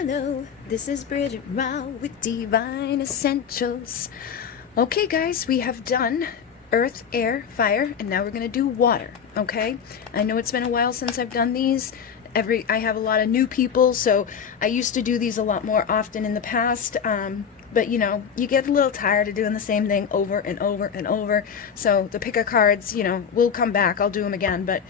Hello, this is Bridget Rao with Divine Essentials. Okay, guys, we have done earth, air, fire, and now we're going to do water, okay? I know it's been a while since I've done these. I have a lot of new people, so I used to do these a lot more often in the past, but you know, you get a little tired of doing the same thing over and over and over. So the pick a cards, you know, will come back. I'll do them again, but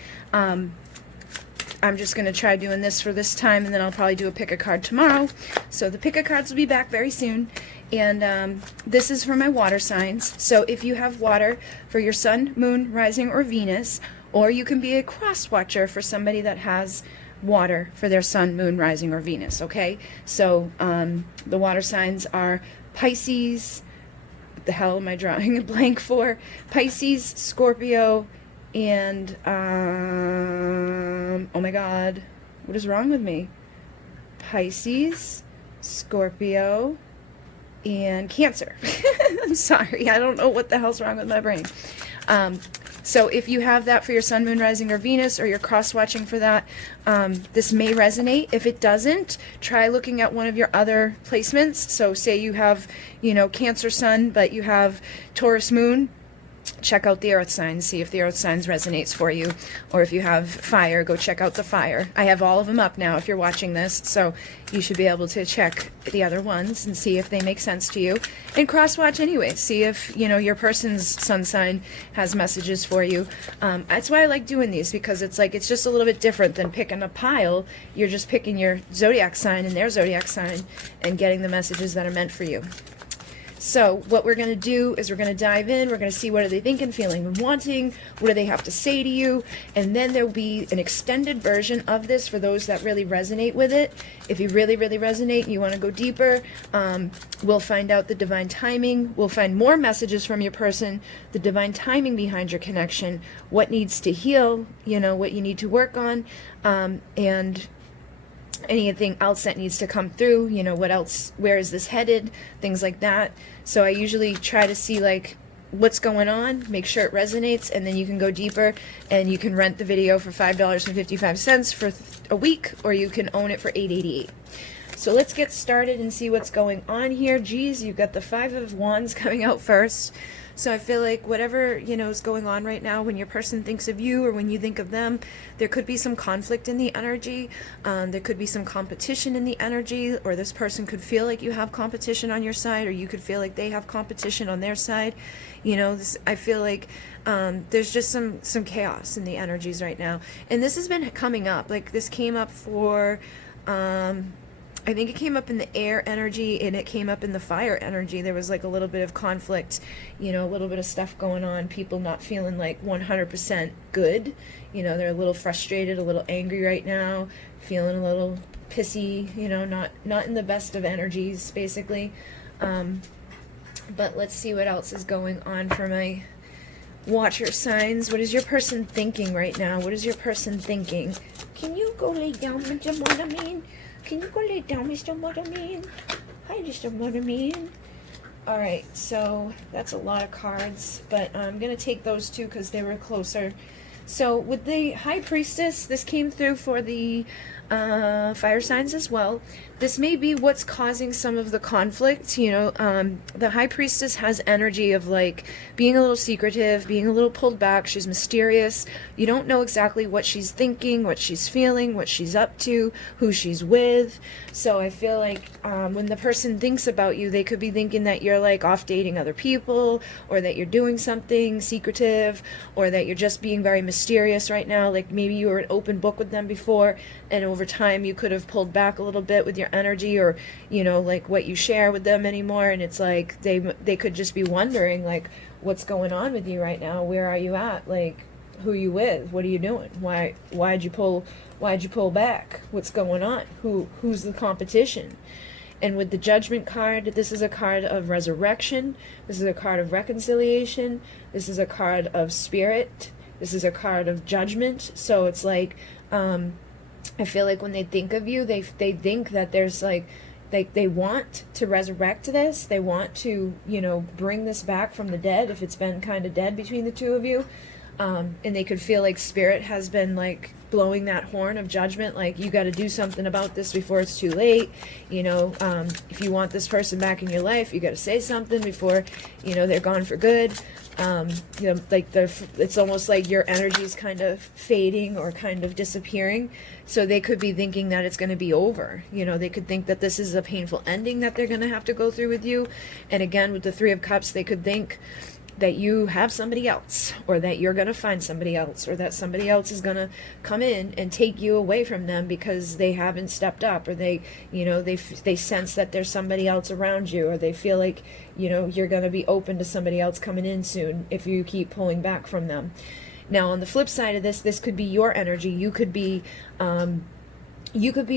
I'm just going to try doing this for this time, and then I'll probably do a pick a card tomorrow. So the pick a cards will be back very soon. And this is for my water signs. So if you have water for your sun, moon, rising, or Venus, or you can be a cross watcher for somebody that has water for their sun, moon, rising, or Venus, okay? So the water signs are Pisces. What the hell am I drawing a blank for? Pisces, Scorpio, and oh my god, what is wrong with me? Pisces, Scorpio, and Cancer. I'm sorry, I don't know what the hell's wrong with my brain. So if you have that for your sun, moon, rising, or Venus, or you're cross-watching for that, this may resonate. If it doesn't, try looking at one of your other placements. So say you have, you know, Cancer sun, but you have Taurus moon. Check out the earth signs, see if the earth signs resonates for you. Or if you have fire, go check out the fire. I have all of them up now if you're watching this, so you should be able to check the other ones and see if they make sense to you. And cross-watch anyway. See if, you know, your person's sun sign has messages for you. That's why I like doing these, because it's like, it's just a little bit different than picking a pile. You're just picking your zodiac sign and their zodiac sign and getting the messages that are meant for you. So what we're going to do is we're going to dive in. We're going to see what are they thinking, feeling, and wanting. What do they have to say to you? And then there will be an extended version of this for those that really resonate with it. If you really, really resonate and you want to go deeper, we'll find out the divine timing. We'll find more messages from your person, the divine timing behind your connection, what needs to heal, you know, what you need to work on, and anything else that needs to come through, you know, what else, where is this headed, things like that. So I usually try to see like what's going on, make sure it resonates, and then you can go deeper and you can rent the video for $5.55 for a week, or you can own it for $8.88. So let's get started and see what's going on here. Geez, you've got the Five of Wands coming out first. So I feel like whatever, you know, is going on right now, when your person thinks of you or when you think of them, there could be some conflict in the energy. There could be some competition in the energy, or this person could feel like you have competition on your side, or you could feel like they have competition on their side. You know, I feel like there's just some chaos in the energies right now. And this has been coming up. Like this came up for... I think it came up in the air energy, and it came up in the fire energy. There was like a little bit of conflict, you know, a little bit of stuff going on, people not feeling like 100% good. You know, they're a little frustrated, a little angry right now, feeling a little pissy, you know, not in the best of energies, basically. But let's see what else is going on for my watcher signs. What is your person thinking right now? What is your person thinking? Can you go lay down, Mr. Motorman? Can you go lay down, Mr. Motorman? Hi, Mr. Motorman. Alright, so that's a lot of cards, but I'm going to take those two because they were closer. So with the High Priestess, this came through for the fire signs as well. This may be what's causing some of the conflict. You know, the High Priestess has energy of like being a little secretive, being a little pulled back. She's mysterious. You don't know exactly what she's thinking, what she's feeling, what she's up to, who she's with. So I feel like when the person thinks about you, they could be thinking that you're like off dating other people, or that you're doing something secretive, or that you're just being very mysterious right now. Like maybe you were an open book with them before, and over time you could have pulled back a little bit with your energy, or you know, like what you share with them anymore. And it's like they could just be wondering like, what's going on with you right now? Where are you at? Like, who are you with? What are you doing? Why'd you pull back? What's going on? Who's the competition? And with the Judgment card, this is a card of resurrection. This is a card of reconciliation. This is a card of spirit. This is a card of judgment. So it's like, I feel like when they think of you, they think that there's like, they want to resurrect this. They want to, you know, bring this back from the dead if it's been kind of dead between the two of you. And they could feel like spirit has been like blowing that horn of judgment, like you got to do something about this before it's too late. You know, if you want this person back in your life, you got to say something before, you know, they're gone for good. You know, like it's almost like your energy is kind of fading or kind of disappearing. So they could be thinking that it's going to be over. You know, they could think that this is a painful ending that they're going to have to go through with you. And again, with the Three of Cups, they could think that you have somebody else, or that you're going to find somebody else, or that somebody else is going to come in and take you away from them because they haven't stepped up, or they, you know, they sense that there's somebody else around you, or they feel like, you know, you're going to be open to somebody else coming in soon if you keep pulling back from them. Now, on the flip side of this could be your energy. You could be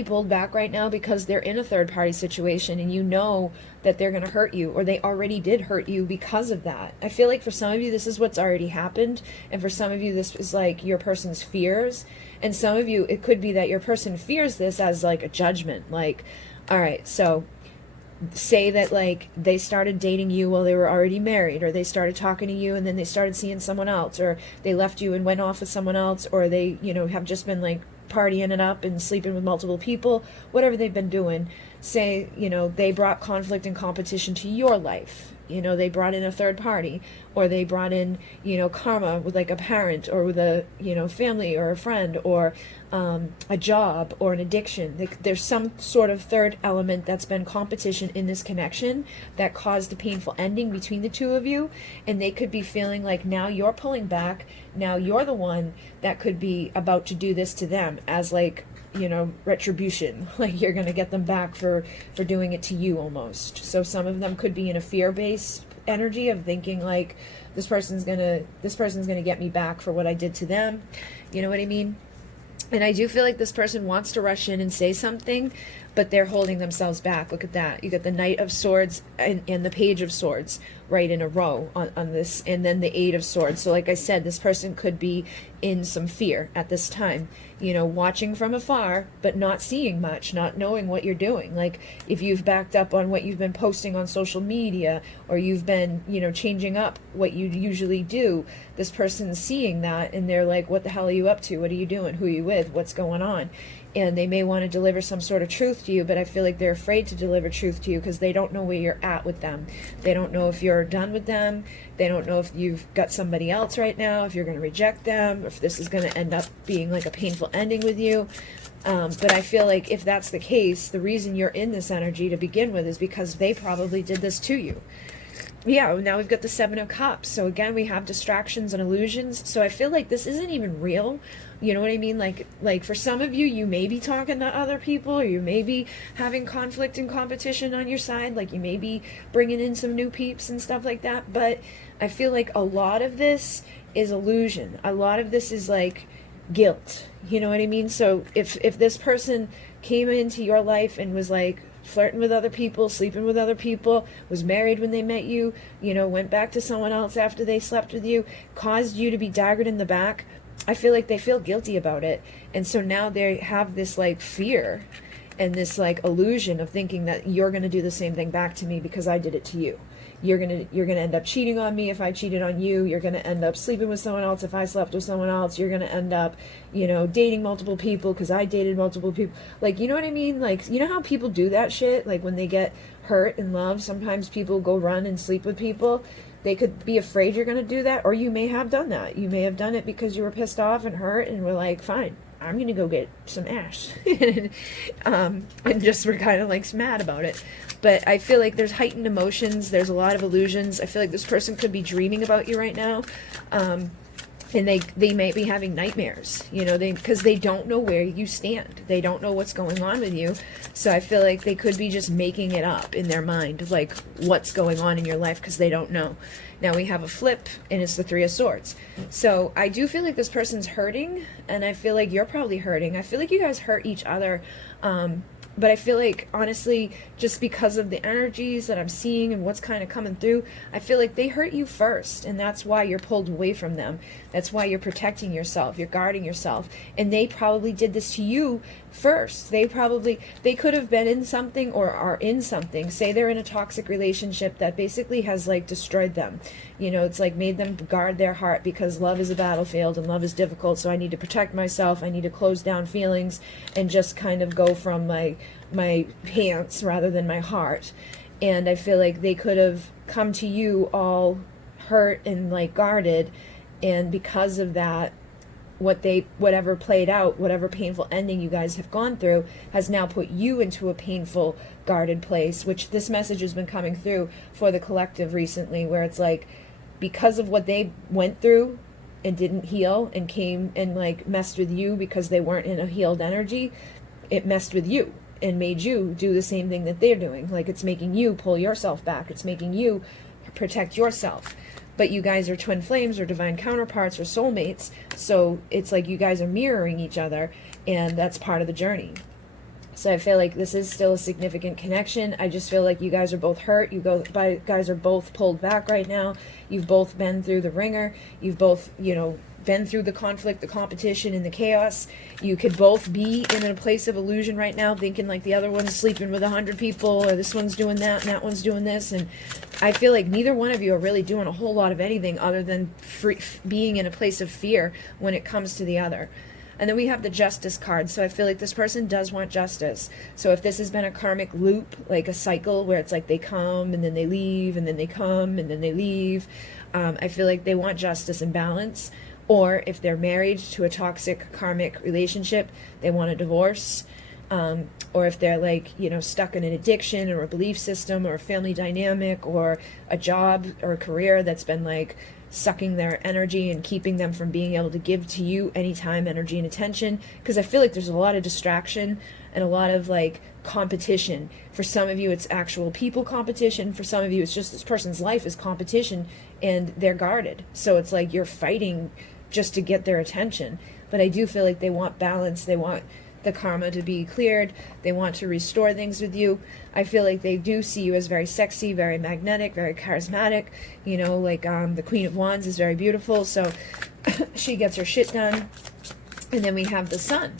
pulled back right now because they're in a third party situation and you know that they're going to hurt you, or they already did hurt you because of that. I feel like for some of you, this is what's already happened. And for some of you, this is like your person's fears. And some of you, it could be that your person fears this as like a judgment. Like, all right, so say that like they started dating you while they were already married, or they started talking to you and then they started seeing someone else, or they left you and went off with someone else, or they, you know, have just been like partying it up and sleeping with multiple people, whatever they've been doing. Say, you know, they brought conflict and competition to your life. You know, they brought in a third party, or they brought in, you know, karma with like a parent, or with a, you know, family or a friend, or a job or an addiction. There's some sort of third element that's been competition in this connection that caused a painful ending between the two of you. And they could be feeling like now you're pulling back. Now you're the one that could be about to do this to them as like, you know, retribution. Like you're going to get them back for doing it to you almost. So some of them could be in a fear-based energy of thinking like this person's going to get me back for what I did to them. You know what I mean? And I do feel like this person wants to rush in and say something, but they're holding themselves back. Look at that. You got the Knight of Swords and the Page of Swords right in a row on this, and then the Eight of Swords. So like I said, this person could be in some fear at this time, you know, watching from afar, but not seeing much, not knowing what you're doing. Like if you've backed up on what you've been posting on social media, or you've been, you know, changing up what you usually do, this person's seeing that and they're like, what the hell are you up to? What are you doing? Who are you with? What's going on? And they may want to deliver some sort of truth to you, but I feel like they're afraid to deliver truth to you because they don't know where you're at with them. They don't know if you're done with them. They don't know if you've got somebody else right now, if you're going to reject them, if this is going to end up being like a painful ending with you. But I feel like if that's the case, the reason you're in this energy to begin with is because they probably did this to you. Yeah, now we've got the Seven of Cups. So again, we have distractions and illusions. So I feel like this isn't even real. You know what I mean? Like for some of you, you may be talking to other people, or you may be having conflict and competition on your side. Like you may be bringing in some new peeps and stuff like that. But I feel like a lot of this is illusion. A lot of this is like guilt. You know what I mean? So if this person came into your life and was like flirting with other people, sleeping with other people, was married when they met you, you know, went back to someone else after they slept with you, caused you to be daggered in the back, I feel like they feel guilty about it. And so now they have this like fear and this like illusion of thinking that you're going to do the same thing back to me because I did it to you. You're going to end up cheating on me if I cheated on you. You're going to end up sleeping with someone else if I slept with someone else. You're going to end up, you know, dating multiple people because I dated multiple people. Like, you know what I mean? Like, you know how people do that shit? Like when they get hurt in love, sometimes people go run and sleep with people. They could be afraid you're going to do that, or you may have done that. You may have done it because you were pissed off and hurt and were like, fine, I'm going to go get some ash. And just were kind of like mad about it. But I feel like there's heightened emotions. There's a lot of illusions. I feel like this person could be dreaming about you right now. And they may be having nightmares, you know, because they don't know where you stand. They don't know what's going on with you. So I feel like they could be just making it up in their mind, like what's going on in your life, because they don't know. Now we have a flip, and it's the Three of Swords. So I do feel like this person's hurting, and I feel like you're probably hurting. I feel like you guys hurt each other. But I feel like, honestly, just because of the energies that I'm seeing and what's kind of coming through, I feel like they hurt you first, and that's why you're pulled away from them. That's why you're protecting yourself. You're guarding yourself. And they probably did this to you first. They could have been in something or are in something. Say they're in a toxic relationship that basically has like destroyed them. You know, it's like made them guard their heart because love is a battlefield and love is difficult. So I need to protect myself. I need to close down feelings and just kind of go from my pants rather than my heart. And I feel like they could have come to you all hurt and like guarded, and because of that, whatever played out, whatever painful ending you guys have gone through, has now put you into a painful, guarded place, which this message has been coming through for the collective recently, where it's like, because of what they went through and didn't heal and came and like messed with you because they weren't in a healed energy, it messed with you and made you do the same thing that they're doing. Like, it's making you pull yourself back. It's making you protect yourself. But you guys are twin flames or divine counterparts or soulmates, so it's like you guys are mirroring each other, and that's part of the journey. So I feel like this is still a significant connection. I just feel like you guys are both hurt. Guys are both pulled back right now. You've both been through the ringer. You've both, you know, been through the conflict, the competition, and the chaos. You could both be in a place of illusion right now, thinking like the other one's sleeping with 100 people, or this one's doing that, and that one's doing this. And I feel like neither one of you are really doing a whole lot of anything other than being in a place of fear when it comes to the other. And then we have the Justice card. So I feel like this person does want justice. So if this has been a karmic loop, like a cycle where it's like they come and then they leave and then they come and then they leave, I feel like they want justice and balance. Or if they're married to a toxic karmic relationship, they want a divorce. Or if they're like, you know, stuck in an addiction or a belief system or a family dynamic or a job or a career that's been like sucking their energy and keeping them from being able to give to you any time, energy, and attention. Because I feel like there's a lot of distraction and a lot of like competition. For some of you, it's actual people competition. For some of you, it's just this person's life is competition and they're guarded. So it's like you're fighting just to get their attention. But I do feel like they want balance. They want the karma to be cleared. They want to restore things with you. I feel like they do see you as very sexy, very magnetic, very charismatic. You know, like the Queen of Wands is very beautiful, so she gets her shit done. And then we have the Sun.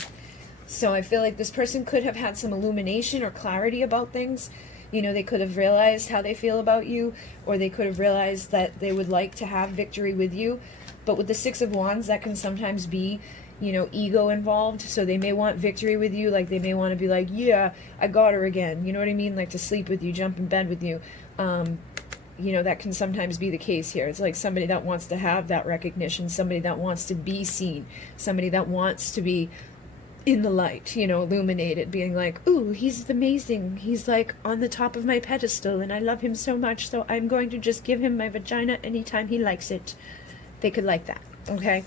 So I feel like this person could have had some illumination or clarity about things. You know, they could have realized how they feel about you, or they could have realized that they would like to have victory with you. But with the Six of Wands, that can sometimes be, you know, ego involved. So they may want victory with you. Like they may want to be like, yeah, I got her again. You know what I mean? Like to sleep with you, jump in bed with you. You know, that can sometimes be the case here. It's like somebody that wants to have that recognition, somebody that wants to be seen, somebody that wants to be in the light, you know, illuminated, being like, ooh, he's amazing. He's like on the top of my pedestal and I love him so much. So I'm going to just give him my vagina anytime he likes it. They could like that. Okay.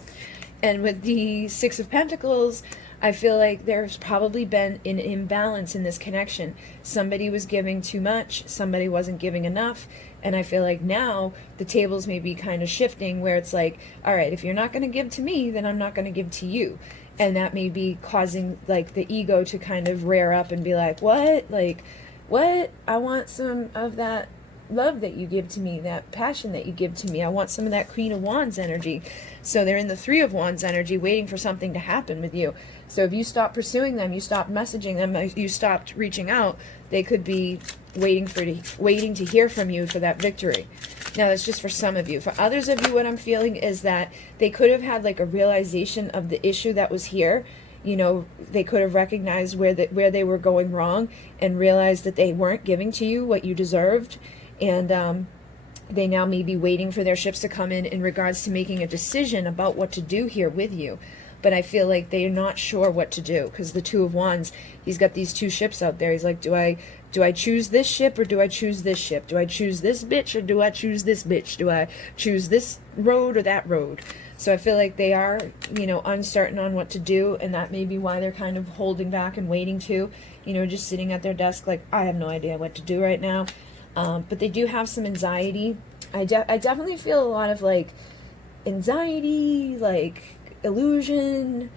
And with the Six of Pentacles, I feel like there's probably been an imbalance in this connection. Somebody was giving too much, somebody wasn't giving enough, and I feel like now the tables may be kind of shifting where it's like, all right, if you're not going to give to me, then I'm not going to give to you. And that may be causing like the ego to kind of rear up and be like, what? Like, what? I want some of that love that you give to me, that passion that you give to me. I want some of that Queen of Wands energy. So they're in the Three of Wands energy, waiting for something to happen with you. So if you stop pursuing them, you stop messaging them, you stopped reaching out, they could be waiting to hear from you for that victory. Now that's just for some of you. For others of you, what I'm feeling is that they could have had like a realization of the issue that was here. You know, they could have recognized where they were going wrong and realized that they weren't giving to you what you deserved. And they now may be waiting for their ships to come in regards to making a decision about what to do here with you. But I feel like they're not sure what to do, because the Two of Wands, he's got these two ships out there. He's like, do I choose this ship or do I choose this ship? Do I choose this bitch or do I choose this bitch? Do I choose this road or that road? So I feel like they are, you know, uncertain on what to do, and that may be why they're kind of holding back and waiting to, you know, just sitting at their desk like, I have no idea what to do right now. But they do have some anxiety. I definitely feel a lot of like anxiety, like illusion,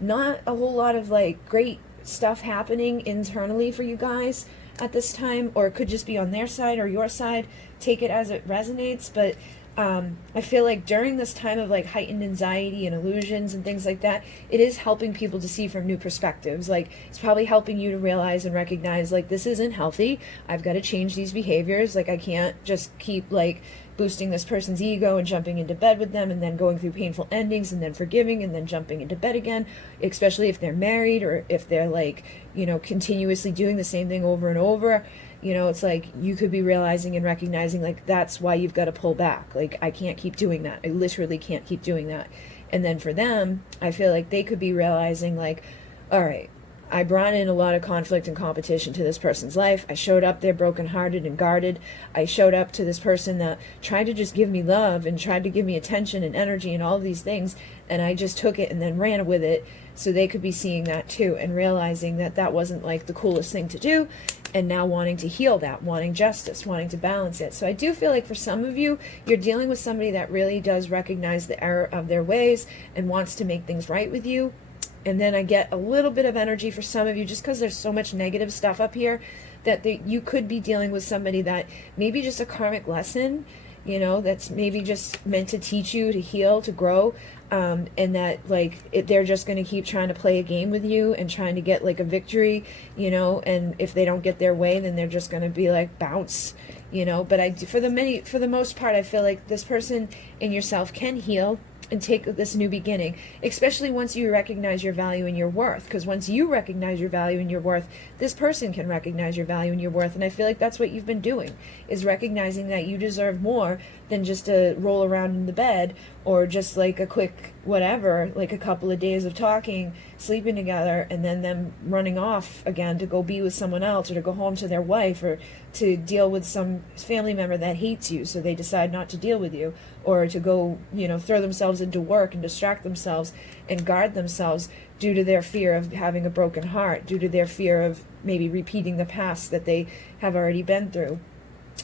not a whole lot of like great stuff happening internally for you guys at this time, or it could just be on their side or your side. Take it as it resonates, but I feel like during this time of like heightened anxiety and illusions and things like that, it is helping people to see from new perspectives. Like, it's probably helping you to realize and recognize, like, this isn't healthy. I've got to change these behaviors. Like, I can't just keep like boosting this person's ego and jumping into bed with them and then going through painful endings and then forgiving and then jumping into bed again, especially if they're married or if they're like, you know, continuously doing the same thing over and over. You know, it's like you could be realizing and recognizing, like, that's why you've got to pull back. Like, I can't keep doing that. I literally can't keep doing that. And then for them, I feel like they could be realizing, like, all right, I brought in a lot of conflict and competition to this person's life. I showed up there brokenhearted and guarded. I showed up to this person that tried to just give me love and tried to give me attention and energy and all of these things. And I just took it and then ran with it. So they could be seeing that too and realizing that that wasn't like the coolest thing to do, and now wanting to heal that, wanting justice, wanting to balance it. So I do feel like for some of you, you're dealing with somebody that really does recognize the error of their ways and wants to make things right with you. And then I get a little bit of energy for some of you, just because there's so much negative stuff up here, that you could be dealing with somebody that maybe just a karmic lesson, you know, that's maybe just meant to teach you to heal, to grow. And that like they're just going to keep trying to play a game with you and trying to get like a victory, you know, and if they don't get their way, then they're just going to be like bounce, you know. But for the most part, I feel like this person in yourself can heal and take this new beginning, especially once you recognize your value and your worth. Because once you recognize your value and your worth, this person can recognize your value and your worth. And I feel like that's what you've been doing, is recognizing that you deserve more than just to roll around in the bed or just like a quick whatever, like a couple of days of talking, sleeping together, and then them running off again to go be with someone else or to go home to their wife or to deal with some family member that hates you, so they decide not to deal with you, or to go, you know, throw themselves into work and distract themselves and guard themselves due to their fear of having a broken heart, due to their fear of maybe repeating the past that they have already been through,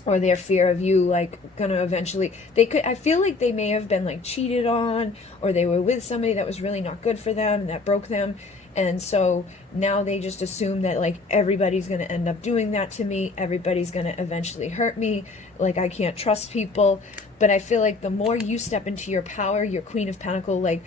or their fear of you like gonna eventually, I feel like they may have been like cheated on, or they were with somebody that was really not good for them and that broke them. And so now they just assume that like everybody's going to end up doing that to me. Everybody's going to eventually hurt me. Like, I can't trust people. But I feel like the more you step into your power, your Queen of Pentacles, like,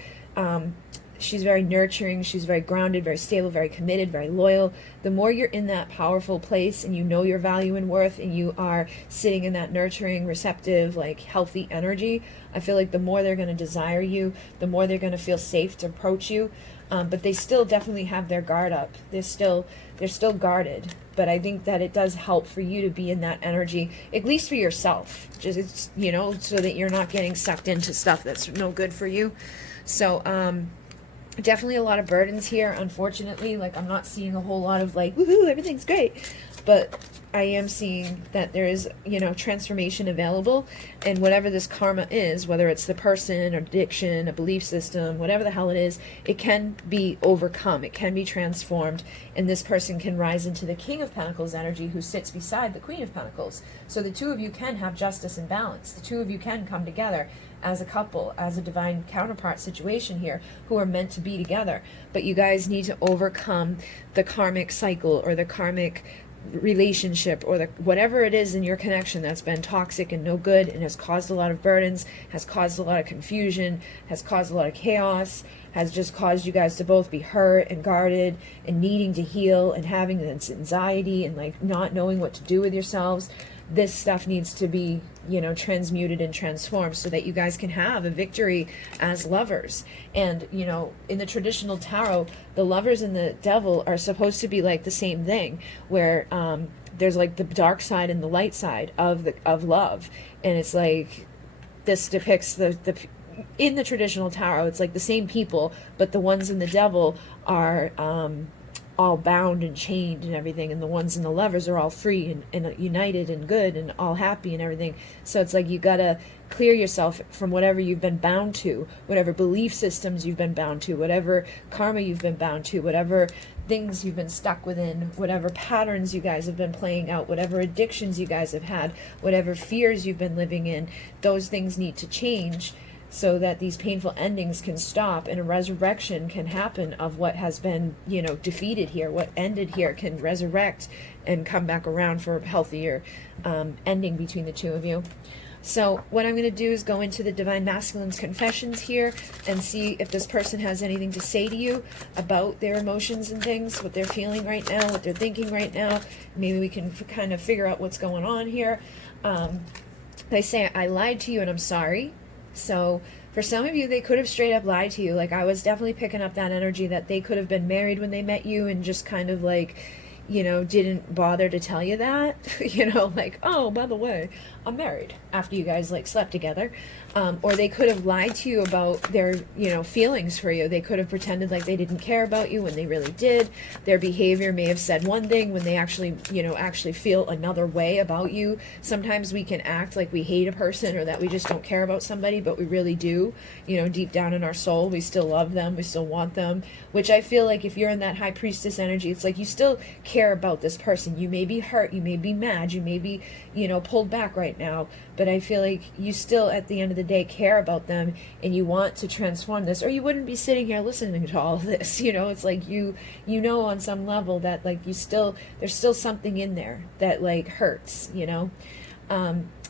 she's very nurturing, she's very grounded, very stable, very committed, very loyal. The more you're in that powerful place and you know your value and worth, and you are sitting in that nurturing, receptive, like healthy energy, I feel like the more they're going to desire you, the more they're going to feel safe to approach you. But they still definitely have their guard up. They're still guarded. But I think that it does help for you to be in that energy, at least for yourself, just, you know, so that you're not getting sucked into stuff that's no good for you. So, definitely a lot of burdens here, unfortunately. Like, I'm not seeing a whole lot of like, woohoo, everything's great. But I am seeing that there is, you know, transformation available. And whatever this karma is, whether it's the person, or addiction, a belief system, whatever the hell it is, it can be overcome. It can be transformed. And this person can rise into the King of Pentacles energy, who sits beside the Queen of Pentacles. So the two of you can have justice and balance. The two of you can come together as a couple, as a divine counterpart situation here, who are meant to be together. But you guys need to overcome the karmic cycle, or the karmic relationship, or the whatever it is in your connection that's been toxic and no good and has caused a lot of burdens, has caused a lot of confusion, has caused a lot of chaos, has just caused you guys to both be hurt and guarded and needing to heal and having this anxiety and like not knowing what to do with yourselves. This stuff needs to be, you know, transmuted and transformed so that you guys can have a victory as lovers. And, you know, in the traditional tarot, the lovers and the devil are supposed to be like the same thing, where there's like the dark side and the light side of love. And it's like, this depicts in the traditional tarot, it's like the same people, but the ones in the devil are all bound and chained and everything, and the ones in the lovers are all free and united and good and all happy and everything. So it's like you gotta clear yourself from whatever you've been bound to, whatever belief systems you've been bound to, whatever karma you've been bound to, whatever things you've been stuck within, whatever patterns you guys have been playing out, whatever addictions you guys have had, whatever fears you've been living in. Those things need to change, so that these painful endings can stop and a resurrection can happen of what has been, you know, defeated here. What ended here can resurrect and come back around for a healthier ending between the two of you. So what I'm going to do is go into the Divine Masculine's confessions here and see if this person has anything to say to you about their emotions and things, what they're feeling right now, what they're thinking right now. Maybe we can kind of figure out what's going on here. They say, I lied to you and I'm sorry. So for some of you, they could have straight up lied to you. Like, I was definitely picking up that energy that they could have been married when they met you and just kind of like, you know, didn't bother to tell you that, you know, like, oh, by the way, I'm married, after you guys like slept together. Or they could have lied to you about their, you know, feelings for you. They could have pretended like they didn't care about you when they really did. Their behavior may have said one thing when they actually, you know, actually feel another way about you. Sometimes we can act like we hate a person or that we just don't care about somebody, but we really do. You know, deep down in our soul, we still love them, we still want them, which I feel like if you're in that high priestess energy, it's like you still care about this person. You may be hurt, you may be mad, you may be, you know, pulled back right now, but I feel like you still, at the end of the day, care about them and you want to transform this, or you wouldn't be sitting here listening to all of this. You know, it's like you know on some level that like you still, there's still something in there that like hurts, you know.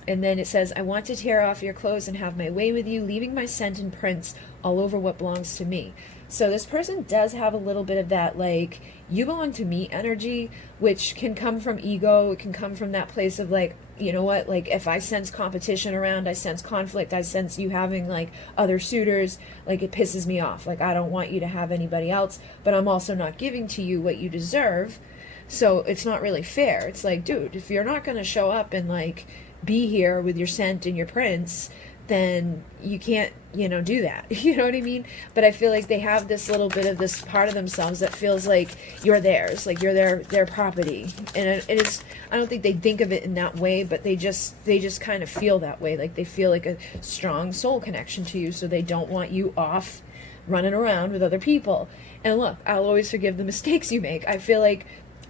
And then it says, I want to tear off your clothes and have my way with you, leaving my scent and prints all over what belongs to me. So this person does have a little bit of that, like, you belong to me energy, which can come from ego. It can come from that place of like, you know what, like if I sense competition around, I sense conflict, I sense you having like other suitors, like it pisses me off. Like, I don't want you to have anybody else, but I'm also not giving to you what you deserve. So it's not really fair. It's like, dude, if you're not going to show up and like be here with your scent and your prints, then you can't, you know, do that. You know what I mean? But I feel like they have this little bit of this part of themselves that feels like you're theirs, like you're their property. And it is, I don't think they think of it in that way, but they just kind of feel that way. Like they feel like a strong soul connection to you, so they don't want you off running around with other people. And look, I'll always forgive the mistakes you make. I feel like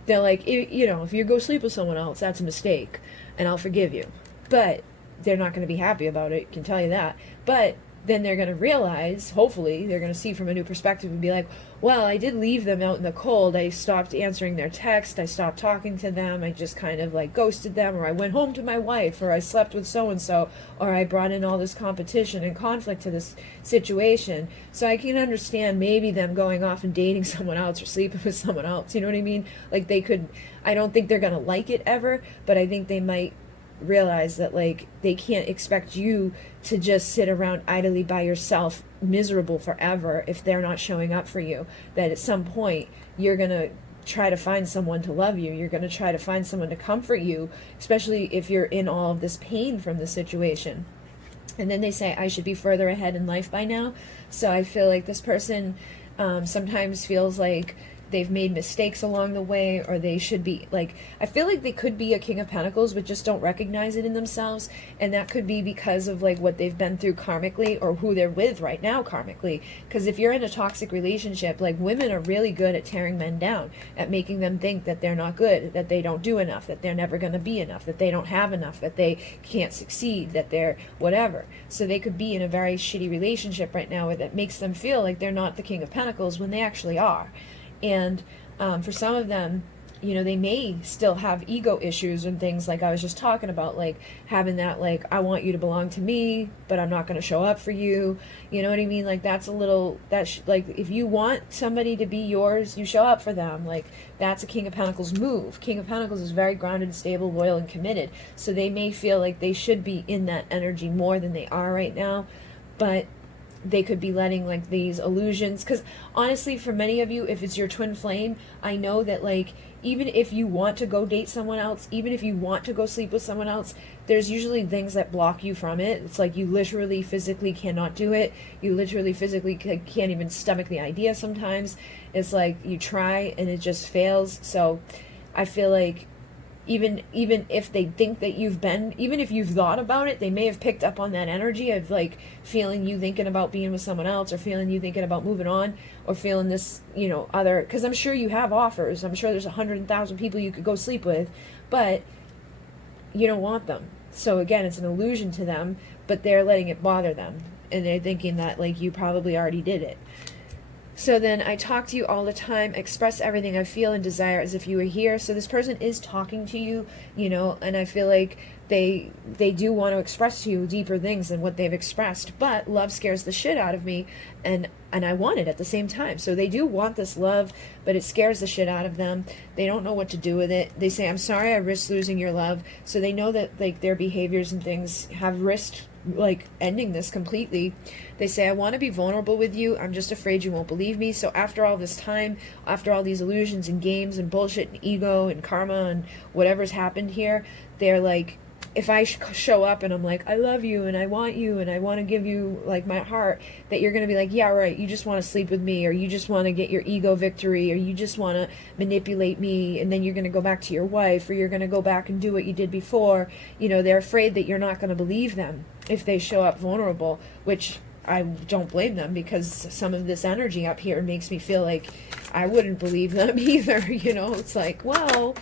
they're like, you know, if you go sleep with someone else, that's a mistake, and I'll forgive you. But they're not going to be happy about it, can tell you that. But then they're going to realize, hopefully, they're going to see from a new perspective and be like, well, I did leave them out in the cold. I stopped answering their text. I stopped talking to them. I just kind of like ghosted them, or I went home to my wife, or I slept with so-and-so, or I brought in all this competition and conflict to this situation. So I can understand maybe them going off and dating someone else or sleeping with someone else. You know what I mean? Like they could, I don't think they're going to like it ever, but I think they might realize that like they can't expect you to just sit around idly by yourself miserable forever if they're not showing up for you. That at some point you're gonna try to find someone to love you, you're gonna try to find someone to comfort you, especially if you're in all of this pain from the situation. And then they say, I should be further ahead in life by now. So I feel like this person sometimes feels like they've made mistakes along the way, or they should be like, I feel like they could be a King of Pentacles but just don't recognize it in themselves, and that could be because of like what they've been through karmically, or who they're with right now karmically. Because if you're in a toxic relationship, like women are really good at tearing men down, at making them think that they're not good, that they don't do enough, that they're never going to be enough, that they don't have enough, that they can't succeed, that they're whatever. So they could be in a very shitty relationship right now that makes them feel like they're not the King of Pentacles when they actually are. And for some of them, you know, they may still have ego issues and things like I was just talking about, like having that, like, I want you to belong to me, but I'm not going to show up for you. You know what I mean? Like that's a little, like if you want somebody to be yours, you show up for them. Like that's a King of Pentacles move. King of Pentacles is very grounded, stable, loyal, and committed. So they may feel like they should be in that energy more than they are right now, but they could be letting like these illusions, because honestly for many of you, if it's your twin flame, I know that like even if you want to go date someone else, even if you want to go sleep with someone else, there's usually things that block you from it. It's like you literally physically cannot do it. You literally physically can't even stomach the idea sometimes. It's like you try and it just fails. So I feel like even if they think that even if you've thought about it, they may have picked up on that energy of like feeling you thinking about being with someone else, or feeling you thinking about moving on, or feeling this, you know, other, because I'm sure you have offers. I'm sure there's 100,000 people you could go sleep with, but you don't want them. So again, it's an illusion to them, but they're letting it bother them, and they're thinking that like you probably already did it. So then I talk to you all the time, express everything I feel and desire as if you were here. So this person is talking to you, you know, and I feel like they do want to express to you deeper things than what they've expressed. But love scares the shit out of me, and I want it at the same time. So they do want this love, but it scares the shit out of them. They don't know what to do with it. They say, I'm sorry I risked losing your love. So they know that like their behaviors and things have risked like ending this completely. They say, I want to be vulnerable with you. I'm just afraid you won't believe me. So after all this time, after all these illusions and games and bullshit and ego and karma and whatever's happened here, they're like, if I show up and I'm like, I love you and I want to give you like my heart, that you're going to be like, yeah, right, you just want to sleep with me, or you just want to get your ego victory, or you just want to manipulate me, and then you're going to go back to your wife, or you're going to go back and do what you did before. You know, they're afraid that you're not going to believe them if they show up vulnerable, which I don't blame them, because some of this energy up here makes me feel like I wouldn't believe them either. You know, it's like, well,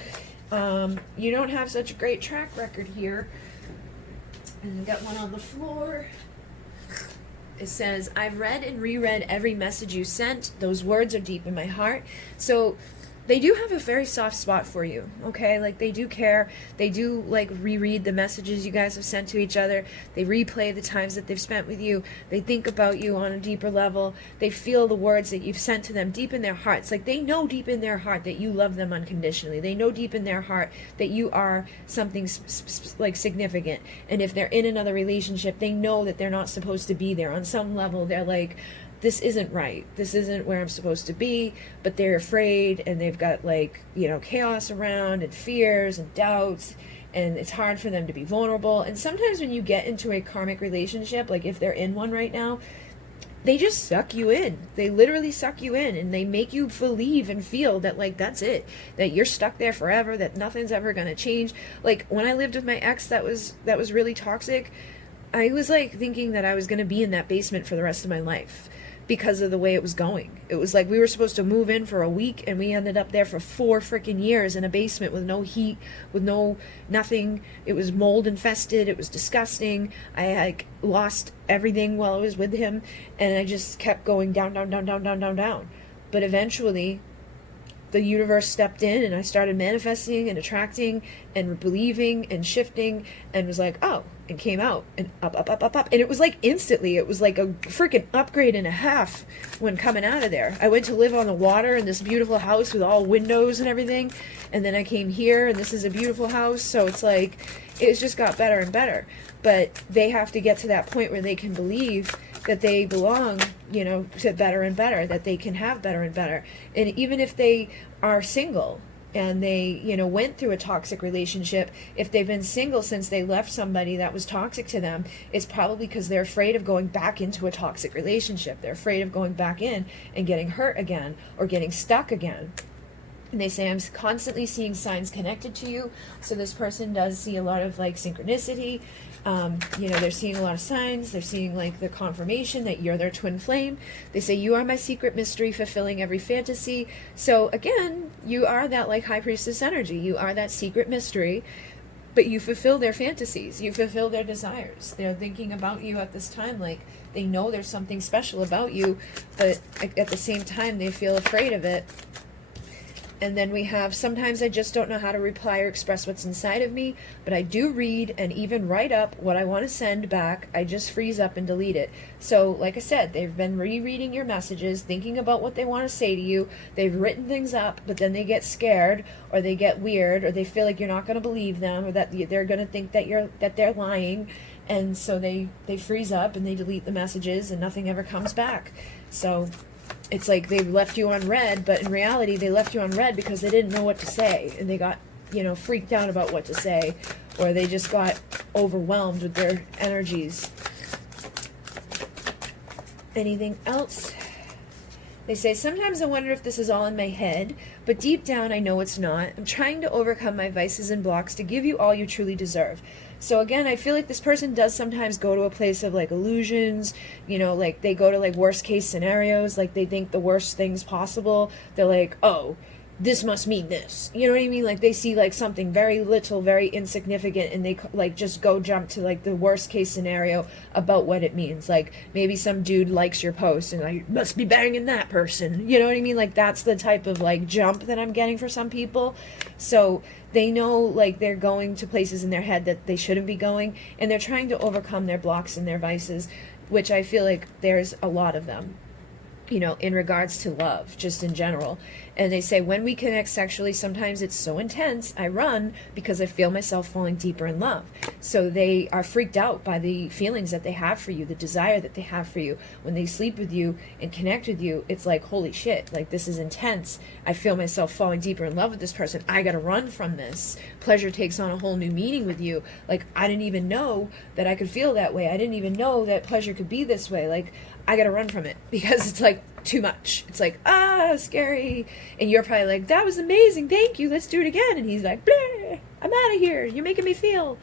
you don't have such a great track record here. And I've got one on the floor. It says, I've read and reread every message you sent. Those words are deep in my heart. So they do have a very soft spot for you, okay? Like, they do care. They do, like, reread the messages you guys have sent to each other. They replay the times that they've spent with you. They think about you on a deeper level. They feel the words that you've sent to them deep in their hearts. Like, they know deep in their heart that you love them unconditionally. They know deep in their heart that you are something, like, significant. And if they're in another relationship, they know that they're not supposed to be there. On some level, they're like, this isn't right. This isn't where I'm supposed to be, but they're afraid, and they've got, like, you know, chaos around and fears and doubts, and it's hard for them to be vulnerable. And sometimes when you get into a karmic relationship, like if they're in one right now, they just suck you in. They literally suck you in, and they make you believe and feel that, like, that's it, that you're stuck there forever, that nothing's ever going to change. Like, when I lived with my ex that was really toxic, I was like thinking that I was going to be in that basement for the rest of my life, because of the way it was going. It was like we were supposed to move in for a week, and we ended up there for 4 freaking years in a basement with no heat, with nothing. It was mold infested. It was disgusting. I like lost everything while I was with him, and I just kept going down, down, down, down, down, down, down. But eventually, the universe stepped in, and I started manifesting and attracting and believing and shifting, and was like, oh, and came out and up, up, up, up, up. And it was like instantly, it was like a freaking upgrade and a half when coming out of there. I went to live on the water in this beautiful house with all windows and everything. And then I came here, and this is a beautiful house. So it's like, it's just got better and better. But they have to get to that point where they can believe that they belong, you know, to better and better, that they can have better and better. And even if they are single and they, you know, went through a toxic relationship, if they've been single since they left somebody that was toxic to them, it's probably because they're afraid of going back into a toxic relationship. They're afraid of going back in and getting hurt again or getting stuck again. And they say, I'm constantly seeing signs connected to you. So this person does see a lot of, like, synchronicity. You know, they're seeing a lot of signs. They're seeing, like, the confirmation that you're their twin flame. They say, you are my secret mystery, fulfilling every fantasy. So again, you are that, like, high priestess energy. You are that secret mystery, but you fulfill their fantasies. You fulfill their desires. They're thinking about you at this time. Like, they know there's something special about you, but at the same time, they feel afraid of it. And then we have, sometimes I just don't know how to reply or express what's inside of me, but I do read and even write up what I want to send back. I just freeze up and delete it. So, like I said, they've been rereading your messages, thinking about what they want to say to you. They've written things up, but then they get scared, or they get weird, or they feel like you're not going to believe them, or that they're going to think that they're lying. And so they freeze up and they delete the messages, and nothing ever comes back. So it's like they left you on red, but in reality, they left you on red because they didn't know what to say, and they got, you know, freaked out about what to say, or they just got overwhelmed with their energies. Anything else? They say, sometimes I wonder if this is all in my head, but deep down I know it's not. I'm trying to overcome my vices and blocks to give you all you truly deserve. So again, I feel like this person does sometimes go to a place of, like, illusions, you know, like they go to, like, worst case scenarios, like they think the worst things possible. They're like, oh, this must mean this. You know what I mean? Like, they see like something very little, very insignificant, and they like just go jump to like the worst case scenario about what it means. Like, maybe some dude likes your post and like, must be banging that person. You know what I mean? Like, that's the type of like jump that I'm getting for some people. So they know like they're going to places in their head that they shouldn't be going, and they're trying to overcome their blocks and their vices, which I feel like there's a lot of them, you know, in regards to love, just in general. And they say, when we connect sexually, sometimes it's so intense, I run because I feel myself falling deeper in love. So they are freaked out by the feelings that they have for you, the desire that they have for you. When they sleep with you and connect with you, it's like, holy shit, like, this is intense. I feel myself falling deeper in love with this person. I gotta run from this. Pleasure takes on a whole new meaning with you. Like, I didn't even know that I could feel that way. I didn't even know that pleasure could be this way. Like, I gotta run from it because it's like too much. It's like, scary. And you're probably like, that was amazing, thank you, let's do it again. And he's like, bleh, I'm out of here, you're making me feel.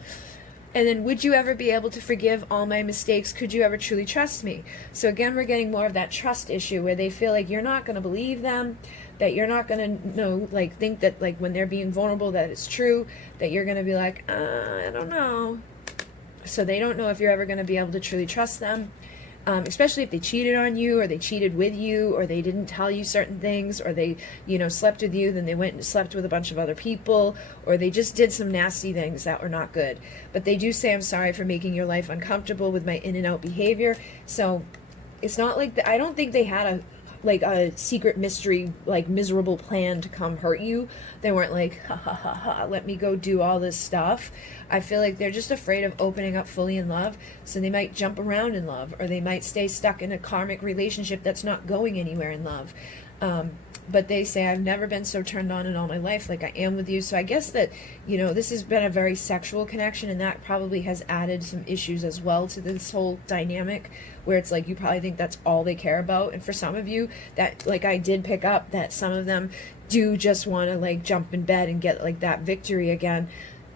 And then, would you ever be able to forgive all my mistakes? Could you ever truly trust me? So again, we're getting more of that trust issue where they feel like you're not going to believe them, that you're not going to know, like, think that like when they're being vulnerable that it's true, that you're going to be like, I don't know. So they don't know if you're ever going to be able to truly trust them. Especially if they cheated on you, or they cheated with you, or they didn't tell you certain things, or they, you know, slept with you, then they went and slept with a bunch of other people, or they just did some nasty things that were not good. But they do say, I'm sorry for making your life uncomfortable with my in and out behavior. So it's not like, I don't think they had a secret mystery, like miserable plan to come hurt you. They weren't like, ha ha ha ha, let me go do all this stuff. I feel like they're just afraid of opening up fully in love, so they might jump around in love, or they might stay stuck in a karmic relationship that's not going anywhere in love. But they say, I've never been so turned on in all my life like I am with you. So I guess that, you know, this has been a very sexual connection, and that probably has added some issues as well to this whole dynamic, where it's like you probably think that's all they care about. And for some of you, that, like, I did pick up that some of them do just want to like jump in bed and get like that victory again,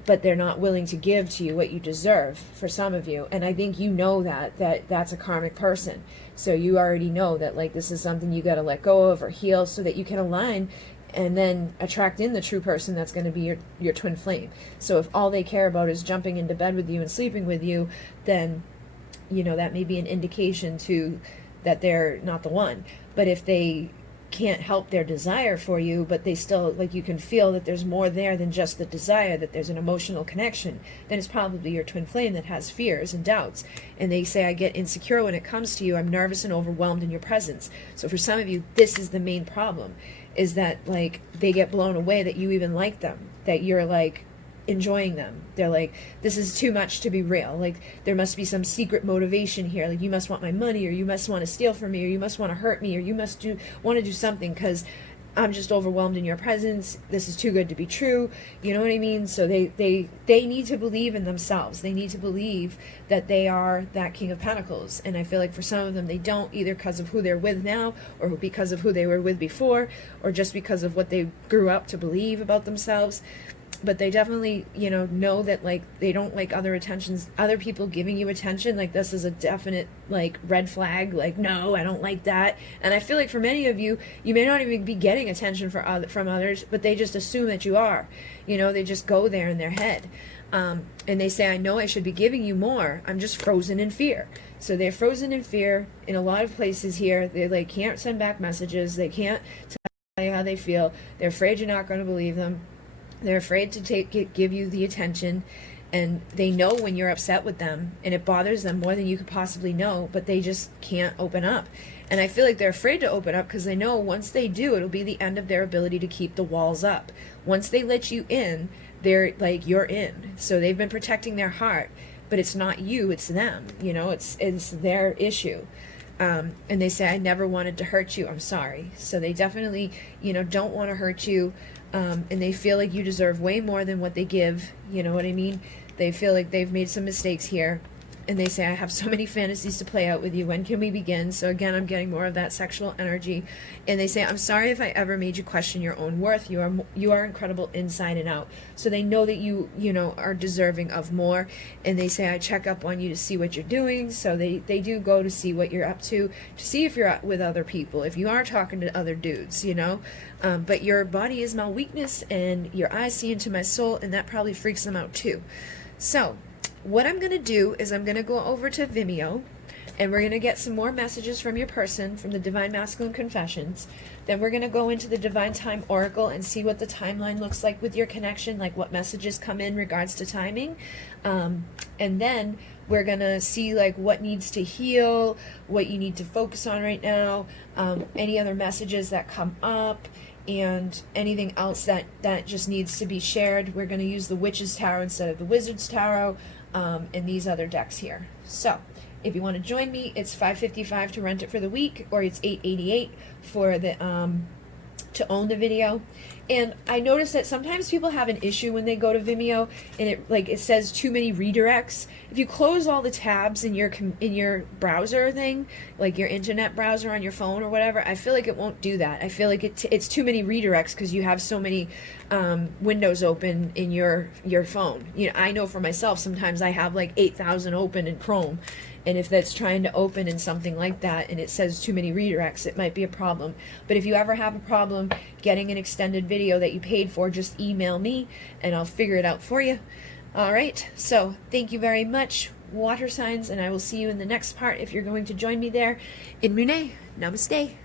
but they're not willing to give to you what you deserve, for some of you. And I think you know that's a karmic person. So you already know that like this is something you got to let go of or heal, so that you can align and then attract in the true person that's going to be your twin flame. So if all they care about is jumping into bed with you and sleeping with you, then, you know, that may be an indication to that they're not the one. But if they can't help their desire for you, but they still, like, you can feel that there's more there than just the desire, that there's an emotional connection, then it's probably your twin flame that has fears and doubts. And they say, I get insecure when it comes to you. I'm nervous and overwhelmed in your presence. So for some of you, this is the main problem, is that like they get blown away that you even like them, that you're like enjoying them. They're like, this is too much to be real. Like, there must be some secret motivation here. Like, you must want my money, or you must want to steal from me, or you must want to hurt me, or you must want to do something because I'm just overwhelmed in your presence. This is too good to be true. You know what I mean? So they need to believe in themselves. They need to believe that they are that King of Pentacles. And I feel like for some of them, they don't, either because of who they're with now, or because of who they were with before, or just because of what they grew up to believe about themselves. But they definitely, you know that like they don't like other people giving you attention. Like, this is a definite like red flag. Like, no, I don't like that. And I feel like for many of you, you may not even be getting attention from others, but they just assume that you are. You know, they just go there in their head. And they say, I know I should be giving you more. I'm just frozen in fear. So they're frozen in fear in a lot of places here. They like can't send back messages. They can't tell you how they feel. They're afraid you're not going to believe them. They're afraid to give you the attention, and they know when you're upset with them, and it bothers them more than you could possibly know, but they just can't open up. And I feel like they're afraid to open up because they know once they do, it'll be the end of their ability to keep the walls up. Once they let you in, they're like, you're in. So they've been protecting their heart, but it's not you, it's them. You know, it's their issue. And they say, I never wanted to hurt you. I'm sorry. So they definitely, you know, don't want to hurt you. And they feel like you deserve way more than what they give. You know what I mean? They feel like they've made some mistakes here. And they say, I have so many fantasies to play out with you. When can we begin? So again, I'm getting more of that sexual energy. And they say, I'm sorry if I ever made you question your own worth. You are incredible inside and out. So they know that you know, are deserving of more. And they say, I check up on you to see what you're doing. So they do go to see what you're up to see if you're with other people, if you are talking to other dudes, you know. But your body is my weakness, and your eyes see into my soul, and that probably freaks them out too. So what I'm going to do is I'm going to go over to Vimeo, and we're going to get some more messages from your person, from the Divine Masculine Confessions. Then we're going to go into the Divine Time Oracle and see what the timeline looks like with your connection, like what messages come in regards to timing. And then we're going to see like what needs to heal, what you need to focus on right now, any other messages that come up, and anything else that just needs to be shared. We're going to use the Witch's Tarot instead of the Wizard's Tarot, and these other decks here. So if you want to join me, it's $5.55 to rent it for the week, or it's $8.88 for the to own the video. And I noticed that sometimes people have an issue when they go to Vimeo, and it says too many redirects. If you close all the tabs in your browser thing, like your internet browser on your phone or whatever, I feel like it won't do that. I feel like it's too many redirects because you have so many windows open in your phone. You know, I know for myself, sometimes I have like 8,000 open in Chrome. And if that's trying to open in something like that and it says too many redirects, it might be a problem. But if you ever have a problem getting an extended video that you paid for, just email me and I'll figure it out for you. All right, so thank you very much, water signs, and I will see you in the next part if you're going to join me there in Mune. Namaste.